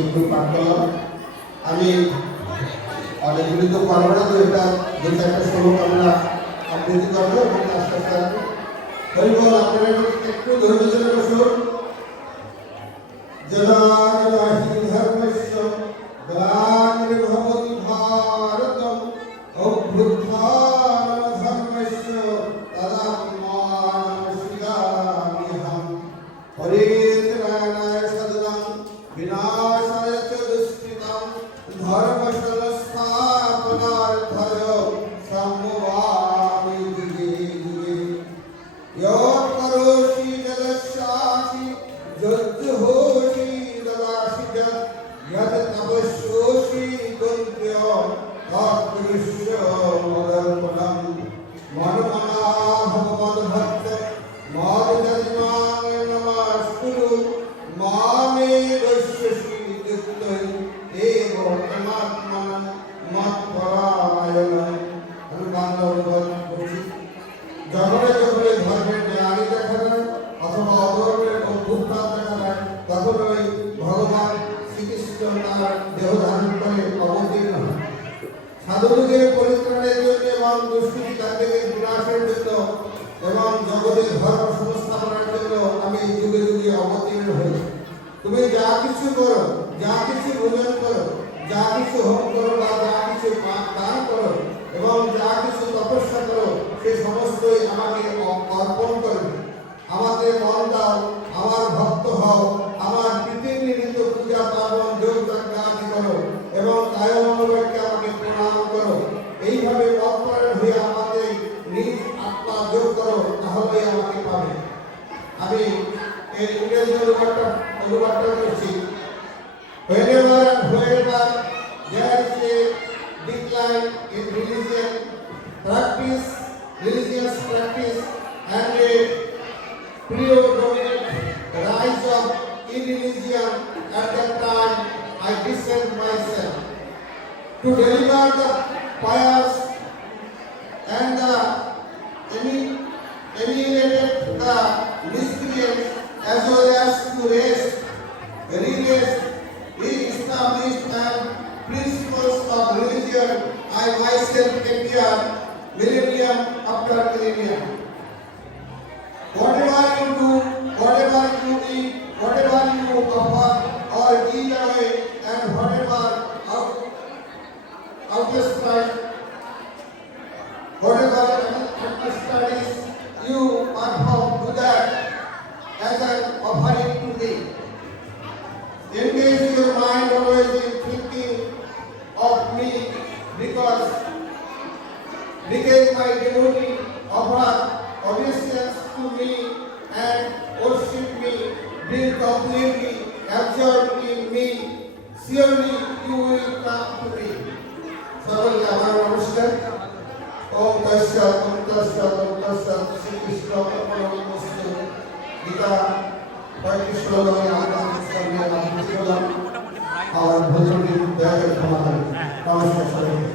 একটু পাঠ করলাম আমি অনেকগুলি তো পারব না তো এটা দু চারটা শ্লোক আবৃত্তি করব এবং আস্তে আস্তে আপনারা একটু ধৈর্য ধরে বসুন ধর্মস্য গ্লানির্ভবতি यो करोषि जगस्यासि जज्जुः যায় ভগবান শ্রীকৃষ্ণ তার দেহ ধারণ করে অবতীর্ণ হয় সাধুযুগের পরিত্রাণের জন্য এবং দুষ্কৃতি কার্যের বিনাশের জন্য এবং জগতের ধর্ম সংস্থাপনের জন্য আমি যুগে যুগে অবতীর্ণ হই। তুমি যা কিছু করো, যা কিছু ভোজন করো, যা কিছু হোম করো বা যা কিছু দান করো এবং যা কিছু তপস্যা করো, সে সমস্তই আমাকে എഡ്യൂക്കേഷൻ ഒരു വട്ടം ഒരു വട്ടം വെച്ച് whenever and wherever there is a decline in religion practice religious practice and a predominant rise of irreligion at that time I dissent myself to deliver the pious to raise, re-raise, re-establish and principles of religion I myself appear millennium after millennium. Whatever you do, whatever you eat, whatever you offer or give away, and whatever out, outside whatever studies you perform as an offering to me. Engage your mind always in thinking of me because because my devotee offer obeisance to me and worship me, being completely absorbed in me. Surely you will come to me. সকলকে আমার নমস্কার ওম তস্য ওম তস্য ওম তস্য শ্রীকৃষ্ণ ఇంకా five లిస్టులో కానీ ఆకాశం ఆ భోజనం నమస్కారం